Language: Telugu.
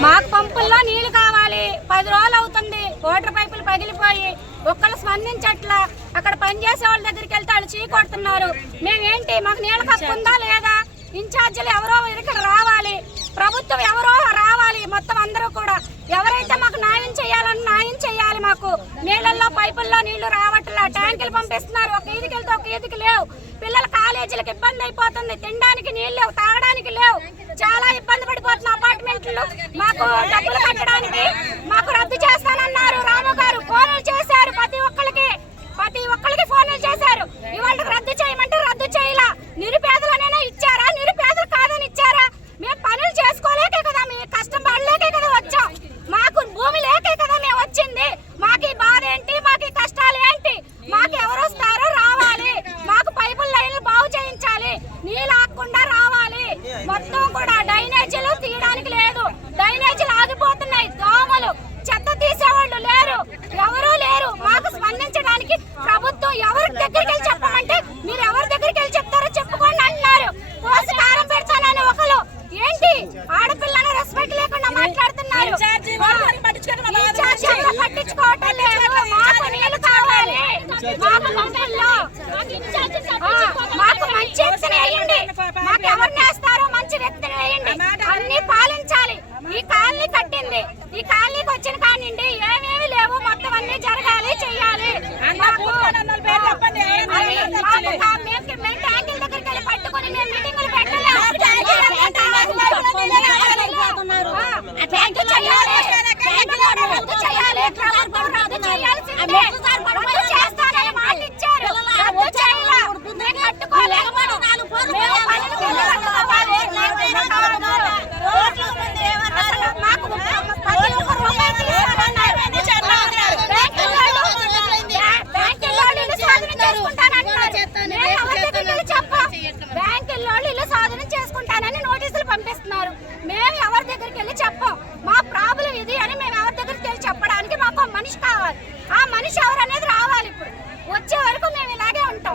మాకు పంపుల్లో నీళ్ళు కావాలి. పది రోజులు అవుతుంది. వాటర్ పైపులు పగిలిపోయి ఒక్కరు స్పందించట్లా. అక్కడ పనిచేసే వాళ్ళ దగ్గరికి వెళ్తే వాళ్ళు చీ కొడుతున్నారు. మేమేంటి? మాకు నీళ్ళ కప్పు ఉందా లేదా? ఇన్ఛార్జీలు ఎవరో ఇక్కడ రావాలి. ప్రభుత్వం ఎవరో రావాలి. మొత్తం అందరూ కూడా. ఎవరైతే మాకు న్యాయం చేయాలని న్యాయం చేయాలి మాకు. నీళ్ళల్లో పైపుల్లో నీళ్ళు రావట్లా. ట్యాంకులు పంపిస్తున్నారు. ఒక ఈదికి వెళ్తే ఒక ఈదికి లేవు. పిల్లల కాలేజీలకు ఇబ్బంది అయిపోతుంది. తినడానికి నీళ్ళు లేవు. తాగడానికి లేవు. చాలా ఇబ్బంది పడిపోతున్నాం అపార్ట్మెంట్లు మాకు డబ్బులు పట్టించుకోవటం లేదు. మాకు నీళ్ళు కావాలి. మాకు ఆ, మాకు మంచి వ్యక్తిని వేయండి. మాకు ఎవరిని వేస్తారో మంచి వ్యక్తిని వేయండి. అన్ని పాలించాలి. ఈ కాలనీ కట్టింది. ఈ కాలనీకి వచ్చిన కానిండి ఏమేమి లేవు మొత్తం అన్ని జరగాలి చెయ్యాలి. మాకు అది మాకు కా- మేము మేము ట్యాంకుల దగ్గరికి వెళ్ళి పట్టుకొని మేము మీటింగులు పెట్టలేము ఆ, రద్దు చేయాలి ట్యాంకులు రద్దు చేయాలి ప్రభుత్వం రద్దు చేయాల్సిందే రద్దు చేస్తానని మాట ఇచ్చారు రద్దు చేయాలా మేము కట్టుకోలేము మేము పనులు కట్టుకోవాలి. అసలు మాకు ప్రతి ఒక్క రూపాయి తీసుకోమన్నారు. బ్యాంకుల వాళ్ళు- బ్యాంకుల వాళ్ళు ఇల్లు సాధన చేసుకుంటానంటున్నారు. మేము ఎవరి దగ్గరికి వెళ్ళి చెప్పం. బ్యాంకుల వాళ్ళు ఇల్లు సాధన చేసుకుంటానని నోటీసులు పంపిస్తున్నారు. మేము ఎవరి దగ్గరికి వెళ్ళి చెప్పం. మా ప్రాబ్లం ఇది అని మేము ఎవరి దగ్గరికి వెళ్ళి చెప్పడానికి మాకు మనిషి కావాలి. ఆ మనిషి ఎవరు అనేది రావాలి ఇప్పుడు. వచ్చే వరకు మేము ఇలాగే ఉంటాం.